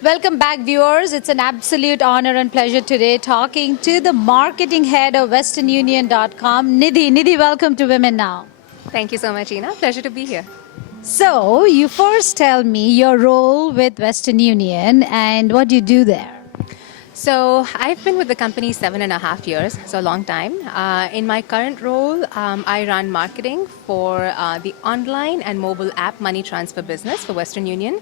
Welcome back, viewers. It's an absolute honor and pleasure today talking to the marketing head of westernunion.com, Nidhi. Nidhi, welcome to Women Now. Thank you so much, Ina. Pleasure to be here. So, you first tell me your role with Western Union and what you do there. So, I've been with the company 7.5 years, so a long time. In my current role, I run marketing for the online and mobile app money transfer business for Western Union,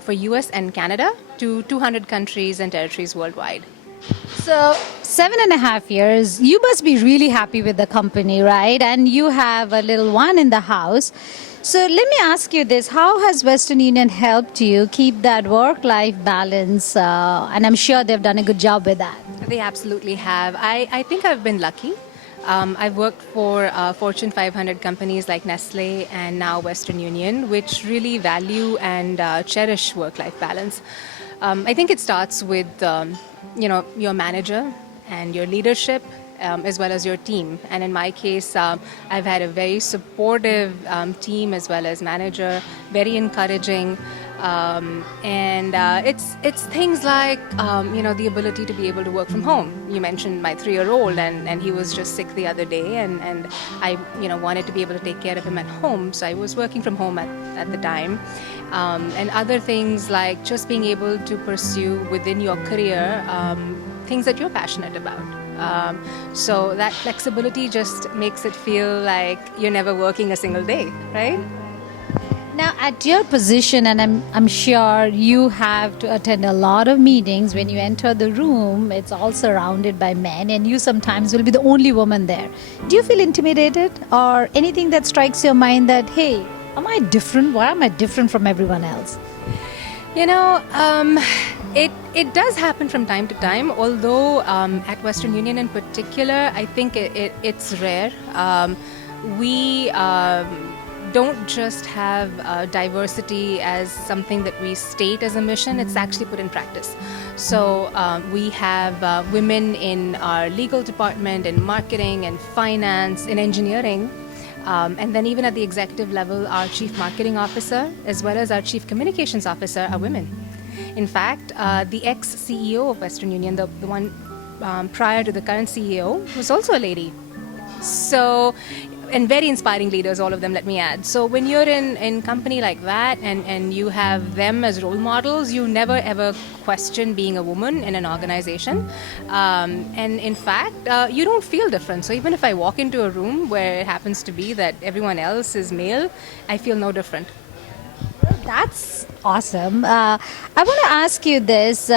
for US and Canada, to 200 countries and territories worldwide. So, 7.5 years, you must be really happy with the company, right? And you have a little one in the house. So, let me ask you this. How has Western Union helped you keep that work life balance? And I'm sure they've done a good job with that. They absolutely have. I think I've been lucky. I've worked for Fortune 500 companies like Nestle and now Western Union, which really value and cherish work-life balance. I think it starts with your manager and your leadership, as well as your team. And in my case, I've had a very supportive team as well as manager, very encouraging. And it's things like the ability to be able to work from home. You mentioned my 3-year-old, and he was just sick the other day, and I wanted to be able to take care of him at home, so I was working from home at the time. And other things like just being able to pursue within your career things that you're passionate about. So that flexibility just makes it feel like you're never working a single day, right? Now, at your position, and I'm sure you have to attend a lot of meetings. When you enter the room, it's all surrounded by men, and you sometimes will be the only woman there. Do you feel intimidated, or anything that strikes your mind that, hey, am I different? Why am I different from everyone else? It does happen from time to time, although at Western Union in particular, I think it's rare. We don't just have diversity as something that we state as a mission, it's actually put in practice. So we have women in our legal department, in marketing and finance, in engineering. And then even at the executive level, our chief marketing officer as well as our chief communications officer are women. In fact, the ex-CEO of Western Union, the one prior to the current CEO, was also a lady. So, and very inspiring leaders, all of them, let me add. So when you're in company like that and you have them as role models, you never ever question being a woman in an organization. And in fact, you don't feel different. So even if I walk into a room where it happens to be that everyone else is male, I feel no different. That's awesome. I want to ask you this.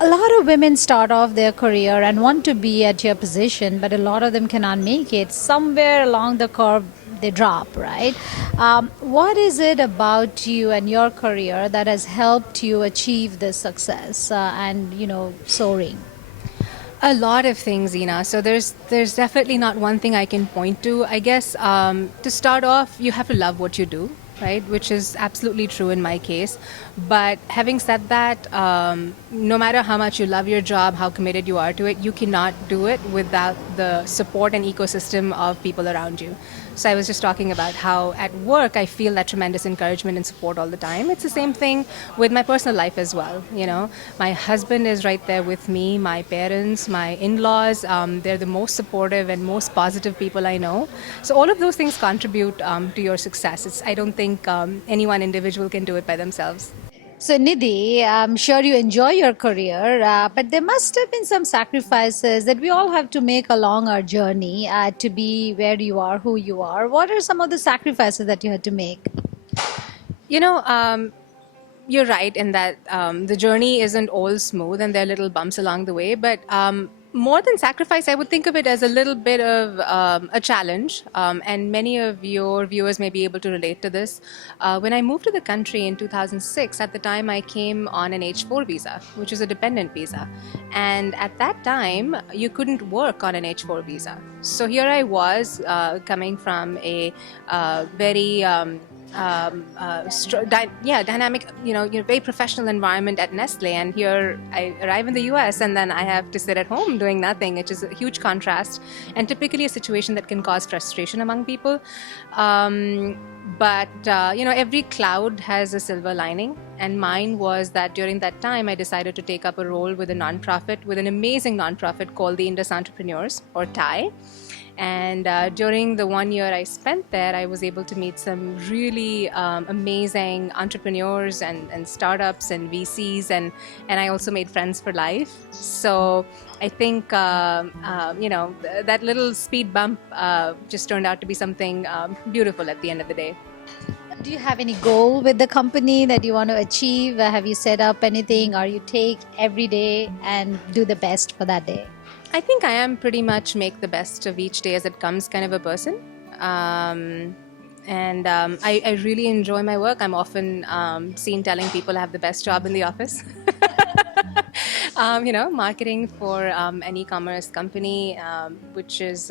A lot of women start off their career and want to be at your position, but a lot of them cannot make it. Somewhere along the curve, they drop, right? What is it about you and your career that has helped you achieve this success and, soaring? A lot of things, Ina. So there's definitely not one thing I can point to. I guess to start off, you have to love what you do, right? Which is absolutely true in my case. But having said that, no matter how much you love your job, how committed you are to it, you cannot do it without the support and ecosystem of people around you. So I was just talking about how at work I feel that tremendous encouragement and support all the time. It's the same thing with my personal life as well. My husband is right there with me, my parents, my in-laws, they're the most supportive and most positive people I know. So all of those things contribute to your success. I don't think any one individual can do it by themselves. So, Nidhi, I'm sure you enjoy your career, but there must have been some sacrifices that we all have to make along our journey to be where you are, who you are. What are some of the sacrifices that you had to make? You're right in that the journey isn't all smooth and there are little bumps along the way, but more than sacrifice, I would think of it as a little bit of a challenge, and many of your viewers may be able to relate to this. When I moved to the country in 2006, at the time I came on an H4 visa, which is a dependent visa. And at that time, you couldn't work on an H4 visa. So here I was coming from a very dynamic, very professional environment at Nestle, and here I arrive in the US and then I have to sit at home doing nothing, which is a huge contrast and typically a situation that can cause frustration among people. But every cloud has a silver lining. And mine was that during that time, I decided to take up a role with a nonprofit, with an amazing nonprofit called the Indus Entrepreneurs, or TIE. And during the 1 year I spent there, I was able to meet some really amazing entrepreneurs and startups and VCs, and I also made friends for life. So I think that little speed bump just turned out to be something beautiful at the end of the day. Do you have any goal with the company that you want to achieve? Have you set up anything, or you take every day and do the best for that day? I think I am pretty much make the best of each day as it comes kind of a person. I really enjoy my work. I'm often seen telling people I have the best job in the office. Marketing for an e-commerce company, which is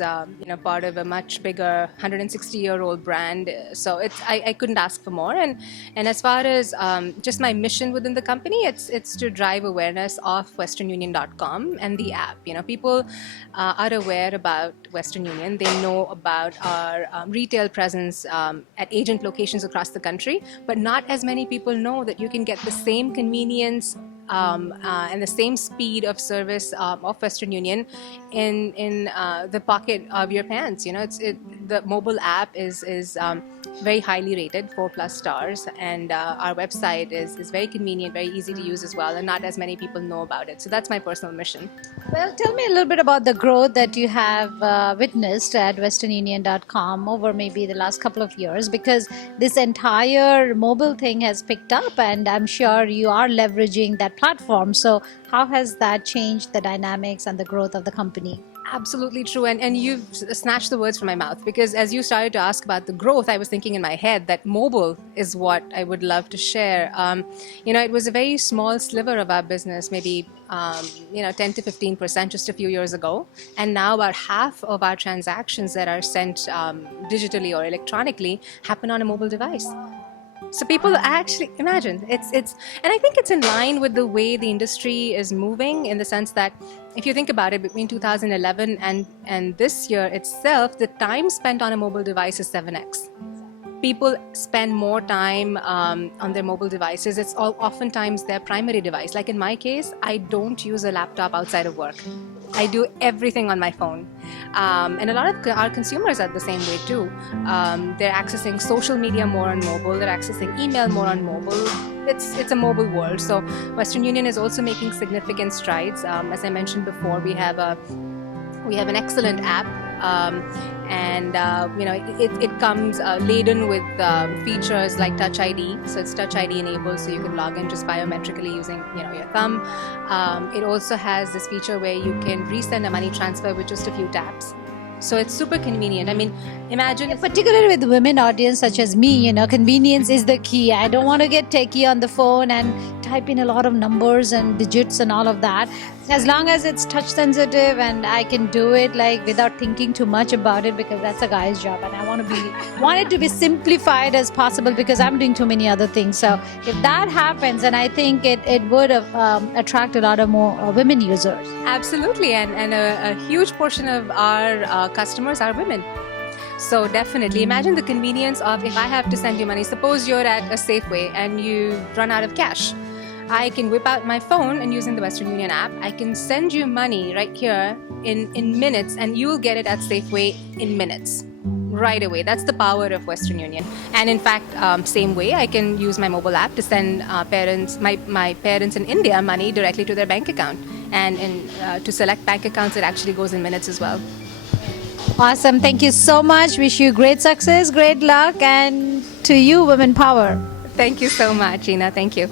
part of a much bigger 160-year-old brand. So I couldn't ask for more. And as far as just my mission within the company, it's to drive awareness of westernunion.com and the app. People are aware about Western Union. They know about our retail presence at agent locations across the country, but not as many people know that you can get the same convenience and the same speed of service of Western Union in the pocket of your pants. The mobile app is very highly rated, 4+ stars, and our website is very convenient, very easy to use as well, and not as many people know about it. So that's my personal mission. Well, tell me a little bit about the growth that you have witnessed at westernunion.com over maybe the last couple of years, because this entire mobile thing has picked up, and I'm sure you are leveraging that platform. So how has that changed the dynamics and the growth of the company? Absolutely true. And you've snatched the words from my mouth, because as you started to ask about the growth, I was thinking in my head that mobile is what I would love to share. It was a very small sliver of our business, maybe 10 to 15% just a few years ago. And now about half of our transactions that are sent digitally or electronically happen on a mobile device. So people actually imagine and I think it's in line with the way the industry is moving, in the sense that if you think about it, between 2011 and this year itself, the time spent on a mobile device is 7x. People spend more time on their mobile devices. It's oftentimes their primary device. Like in my case, I don't use a laptop outside of work. I do everything on my phone. And a lot of our consumers are the same way too. They're accessing social media more on mobile. They're accessing email more on mobile. It's a mobile world. So Western Union is also making significant strides. As I mentioned before, we have an excellent app. It comes laden with features like Touch ID. So it's Touch ID enabled, so you can log in just biometrically using your thumb. It also has this feature where you can resend a money transfer with just a few taps. So it's super convenient. I mean, imagine... Yeah, particularly with the women audience such as me, convenience is the key. I don't want to get techie on the phone and type in a lot of numbers and digits and all of that. As long as it's touch sensitive and I can do it like without thinking too much about it, because that's a guy's job, and I want it to be simplified as possible, because I'm doing too many other things. So if that happens, then I think it would attract a lot of more women users. Absolutely, and a huge portion of our customers are women. So definitely, imagine the convenience of, if I have to send you money, suppose you're at a Safeway and you run out of cash. I can whip out my phone, and using the Western Union app, I can send you money right here in minutes, and you'll get it at Safeway in minutes, right away. That's the power of Western Union. And in fact, same way, I can use my mobile app to send my parents in India money directly to their bank account. And to select bank accounts, it actually goes in minutes as well. Awesome. Thank you so much. Wish you great success, great luck, and to you, Women Power. Thank you so much, Ina. Thank you.